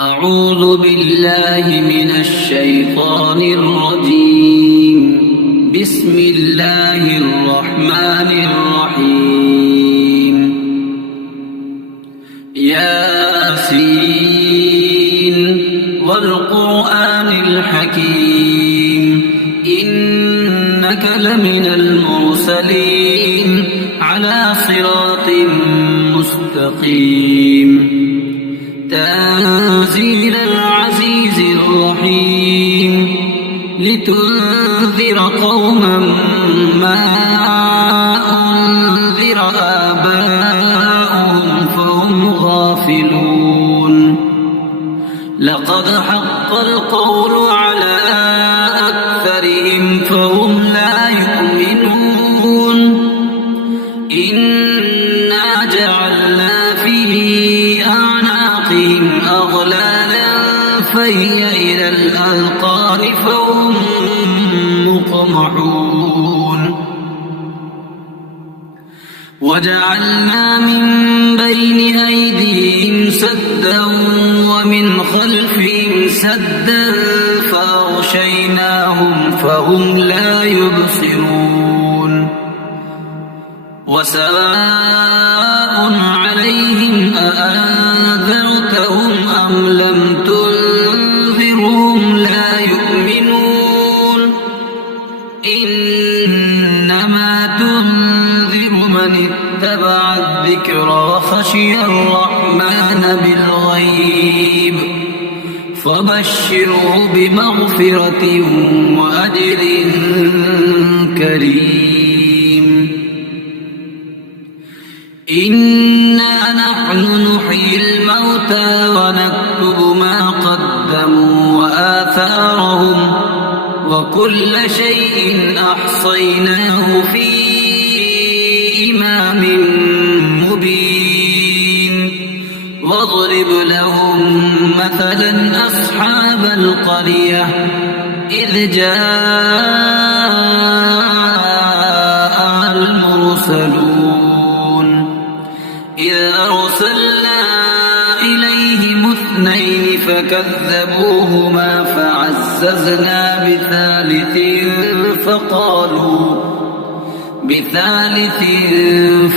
أعوذ بالله من الشيطان الرجيم. بسم الله الرحمن الرحيم. ياسين والقرآن الحكيم إنك لمن المرسلين على صراط مستقيم. تنزيل العزيز الرحيم لتنذر قوما ما أنذر آباؤهم فهم غافلون. لقد حق القول على أكثرهم فهم لا يؤمنون. إنا جعلنا في أعناقهم أغلالا فهي إلى الأذقان فهم مقمحون. وجعلنا من بين أيديهم سدا ومن خلفهم سدا فأغشيناهم فهم لا يبصرون. وسواء عليهم أأنذرتهم أم لم تنذرهم لا يؤمنون. إنما تنذر من اتبع الذكر وخشي الرحمن بالغيب فبشره بمغفرة وأجر كريم. إنا نحن نحيي الموتى ونكتب ما قدموا وآثارهم وكل شيء أحصيناه في إمام مبين. واضرب لهم مثلا أصحاب القرية إذ جاء المرسلون إذ أرسلنا إليهم 2 فكذبوهما فعززنا بثالث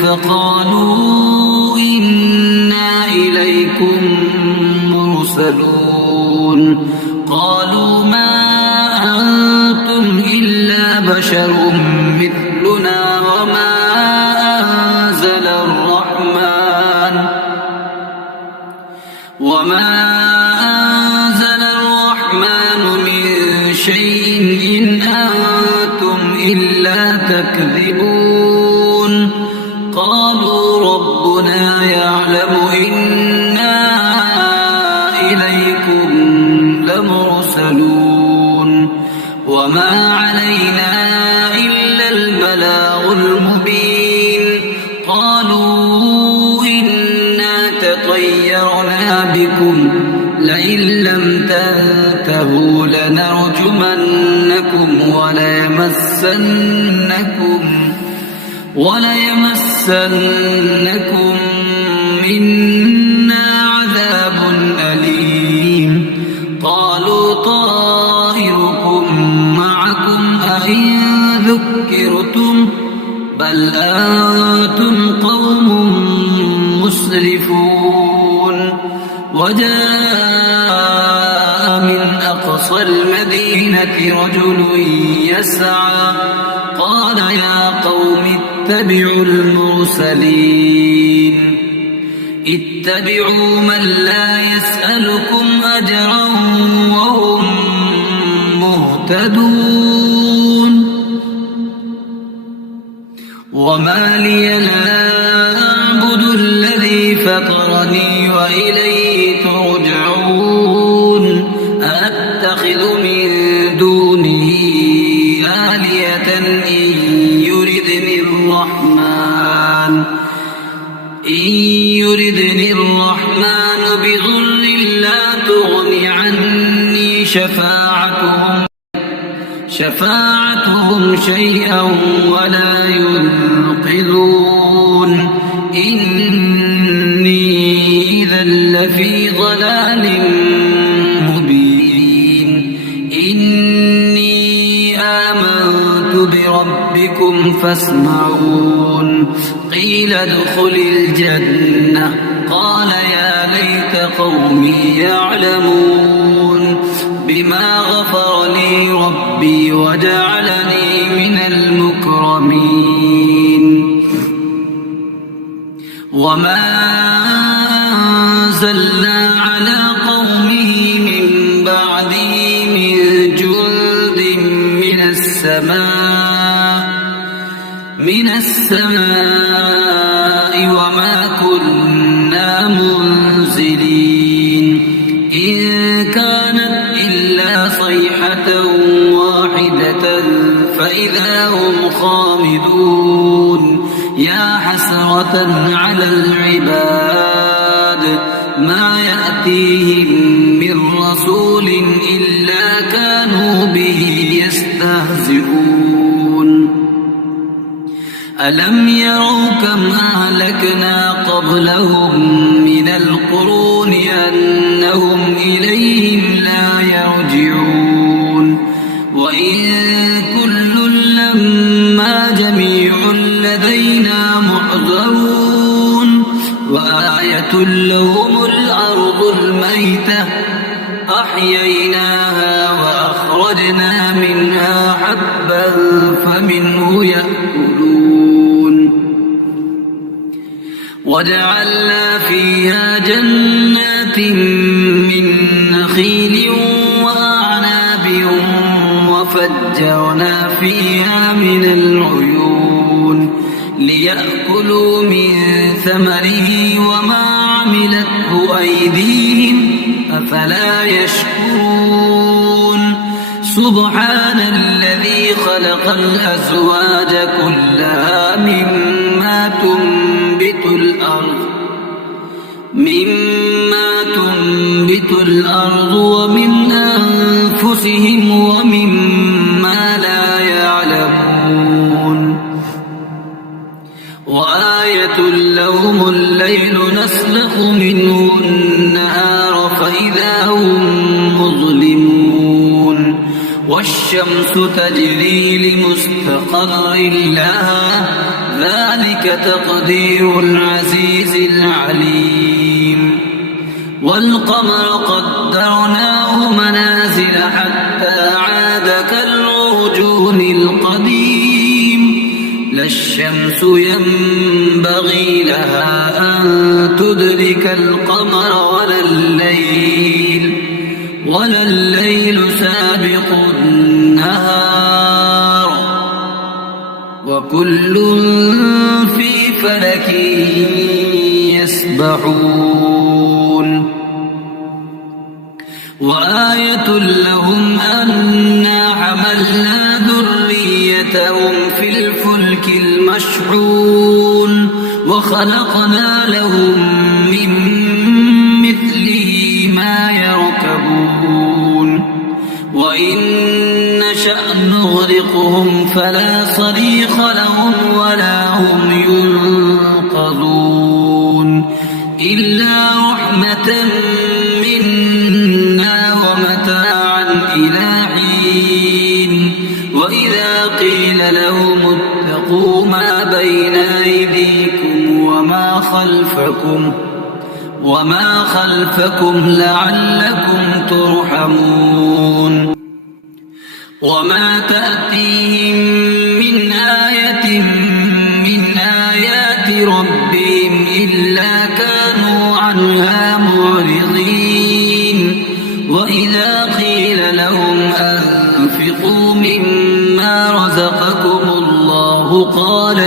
فقالوا إنا إليكم مرسلون. قالوا ما أنتم إلا بشر مثلنا وما أنزل الرحمن من شيء إن أنتم إلا تكذبون. قالوا ربنا يعلم إنا إليكم لمرسلون وما علينا إلا البلاغ المبين. قالوا إنا تطيرنا بكم لئن لم تنتهوا لنرجمنكم وليمسنكم منا عذاب أليم. قالوا طائركم معكم أئن ذكرتم بل أنتم قوم مسرفون. وجاء من أقصى المدينة رجل يسعى قال يا قوم اتبعوا المرسلين. اتبعوا من لا يسألكم أجرا وهم مهتدون. وما لي لا أعبد الذي فطرني وإليه ترجعون. أتخذ من دونه آلهة إن يردني الرحمن بضر لا تغن عني شفاعتهم شيئا ولا ينقذون. إني إذا لفي لفي ضلال مبين إني آمنت بربكم فاسمعون قيل ادخل الجنة قال يا ليت قومي يعلمون بما غفر لي ربي وجعلني من المكرمين وما أنزلنا على قومه من بعده من جند من السماء وما كنا منزلين إن كانت إلا صيحة واحدة فإذا هم خامدون يا حسرة على العباد ما يأتيهم من رسول إلا كانوا به يستهزئون ألم يروا كم أهلكنا قبلهم من القرون أنهم إليهم لا يرجعون وإن كل لما جميع لدينا محضرون وآية لهم الأرض الميتة أحييناها وأخرجنا منها حبا فمنه يأكلون وجعلنا فيها جنات من نخيل وأعناب وفجرنا فيها من العيون ليأكلوا من ثمره وما عملته أيديهم أفلا يشكرون سبحان الذي خلق الأزواج كلها مما تنبت الأرض ومن أنفسهم ومما لا يعلمون وآية لهم الليل نسلخ منه النهار فإذا هم مظلمون والشمس تجري لمستقر لها ذلك تقدير العزيز العليم والقمر قدرناه منازل حتى عاد كالعرجون القديم لا الشمس ينبغي لها أن تدرك القمر ولا الليل سابق النهار وكل في فلك يسبحون وآية لهم أنا حملنا ذريتهم في الفلك المشحون وخلقنا لهم من مثله ما يركبون وإن نشأ نغرقهم فلا صريخ لهم ولا هم ينقذون إلا رحمة منا ومتاعا إلى حين وإذا قيل لهم اتقوا ما بين أيديكم وما خلفكم لعلكم ترحمون وما تأتيهم من آية من آيات ربهم إلا كانوا عنها معرضين وإذا قيل لهم أنفقوا مما رزقكم الله قال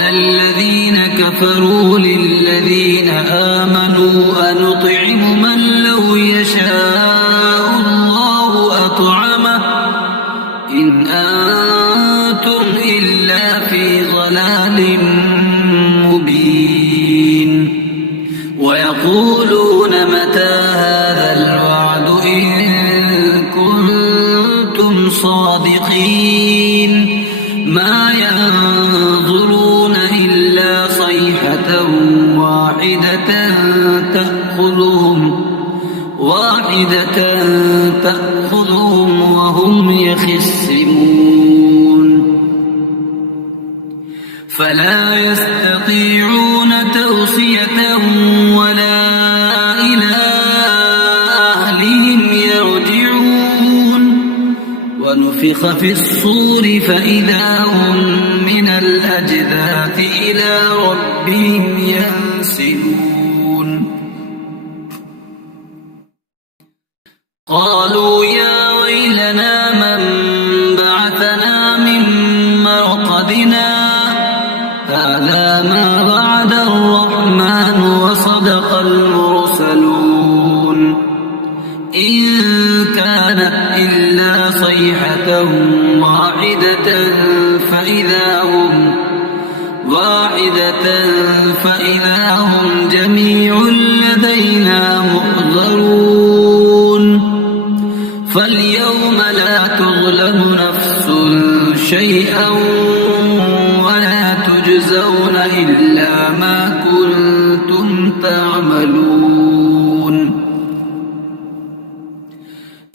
الذين كفروا للذين آمنوا أنطعم من لو يشاء الله أطعمه إن أنتم إلا في ضلال مبين ويقولون متى هذا الوعد إن كنتم صادقين ما ينظرون إلا صيحة واحدة تأخذهم وهم يخصمون فلا يستطيعون توصية ولا إلى أهلهم يرجعون ونفخ في الصور فإذا هم من الأجداث إلى ربهم ينسلون قالوا يا ويلنا من بعثنا من مرقدنا هذا ما وعد الرحمن وصدق المرسلون إن كانت إلا صيحة فإذا هم جميع لدينا محضرون فاليوم لا تظلم نفس شيئا ولا تجزون إلا ما كنتم تعملون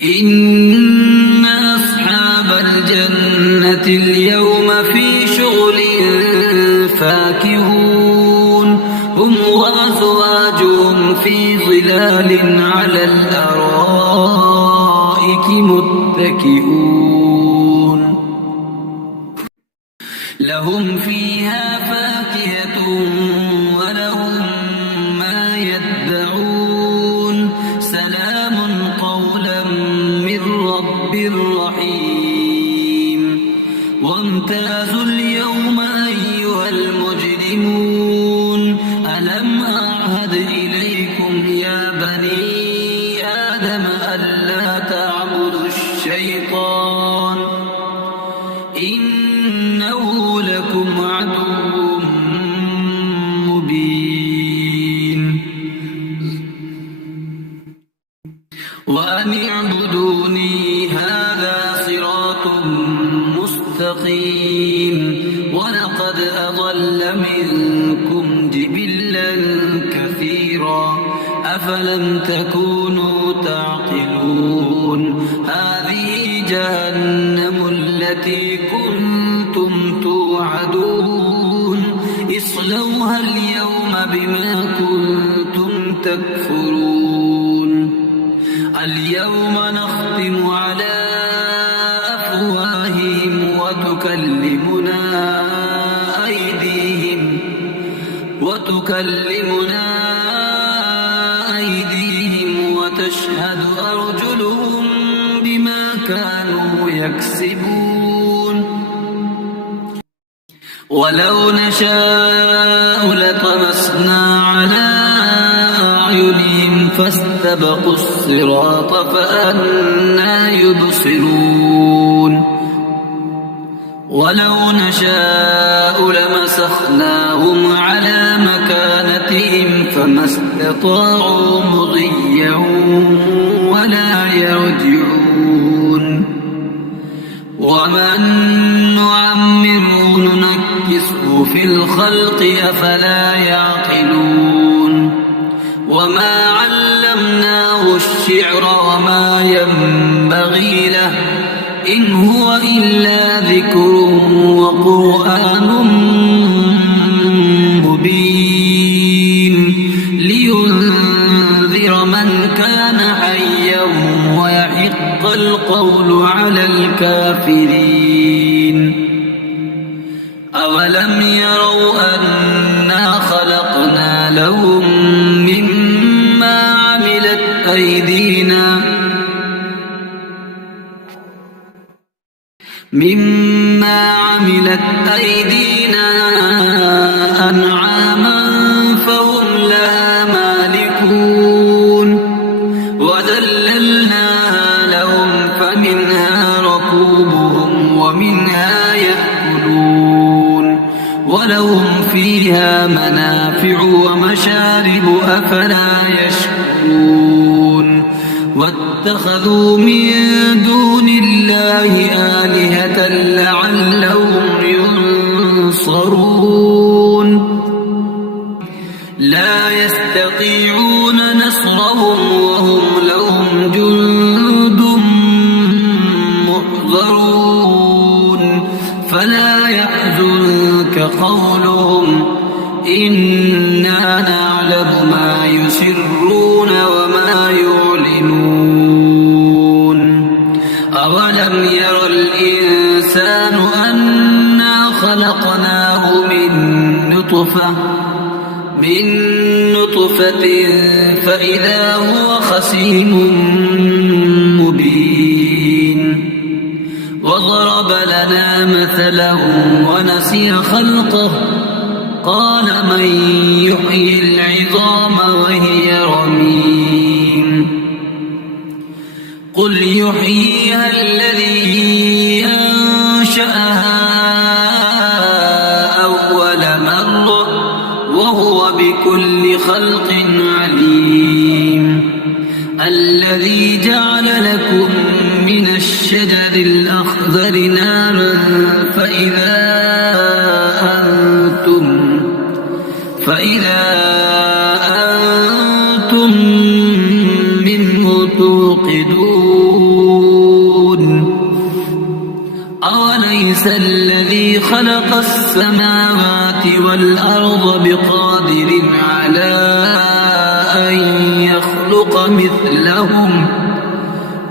إن أصحاب الجنة اليوم في شغل فاكهون هم وأزواجهم في ظلال على الأرائك متكئون لهم فيها فاكهة ولهم ما يدعون سلام قولا من رب رحيم وامتازوا اليوم أيها المجرمون ألم أعهد إليكم يا بني آدم ألا تعبدوا الشيطان إنه لكم عدو مبين وأن اعبدوني هذا صراط مستقيم ولقد أضل منكم جبلا كثيرا أفلم تكونوا تعقلون هذه جهنم التي كنتم توعدون اصلوها اليوم بما كنتم تكفرون اليوم نختم على أفواههم وتكلمنا أيديهم وتشهد أرجلهم بما كانوا يكسبون ولو نشاء لطمسنا على أعينهم فاستبقوا الصراط فأنى يبصرون ولو نشاء لمسخناهم على مكانتهم فما استطاعوا مضيا ولا يرجعون ومن نعمره ننكسه في الخلق أفلا يعقلون وما علمناه الشعر وما ينبغي له إن هو إلا ذكر وقرآن مبين لينذر من كان حيا ويحق القول على الكافرين أولم يروا أنا خلقنا لهم مما عملت أيدينا أنعاما فهم لها مالكون وذللناها لهم فمنها ركوبهم ومنها يأكلون ولهم فيها منافع ومشارب أفلا يشكرون واتخذوا من دون الله آلهة لعلهم ينصرون لا يستطيعون نصرهم وهم لهم جند محضرون فلا يحزنك قولهم إنا نعلم ما يسرون وما يعلنون أولم ير الإنسان أنا خلقناه من نطفة فإذا هو خصيم مبين وضرب لنا مثلا ونسي خلقه قال من يحيي العظام وهي رميم قل يحييها الذي أنشأها أول مرة وهو بكل خلق عليم الذي جعل لكم من الشجر الأخضر نارا فإذا أنتم منه توقدون أوليس الذي خلق السماوات والأرض بقادر على أن يخلق مثلهم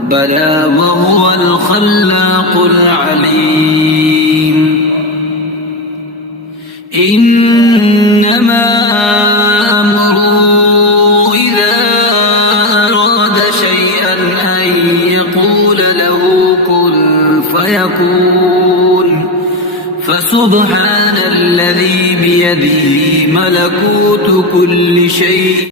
بلى وهو الخلاق العليم إنما أمره إذا أراد شيئا أن يقول له كن فيكون فسبحان الذي بيده ملكوت كل شيء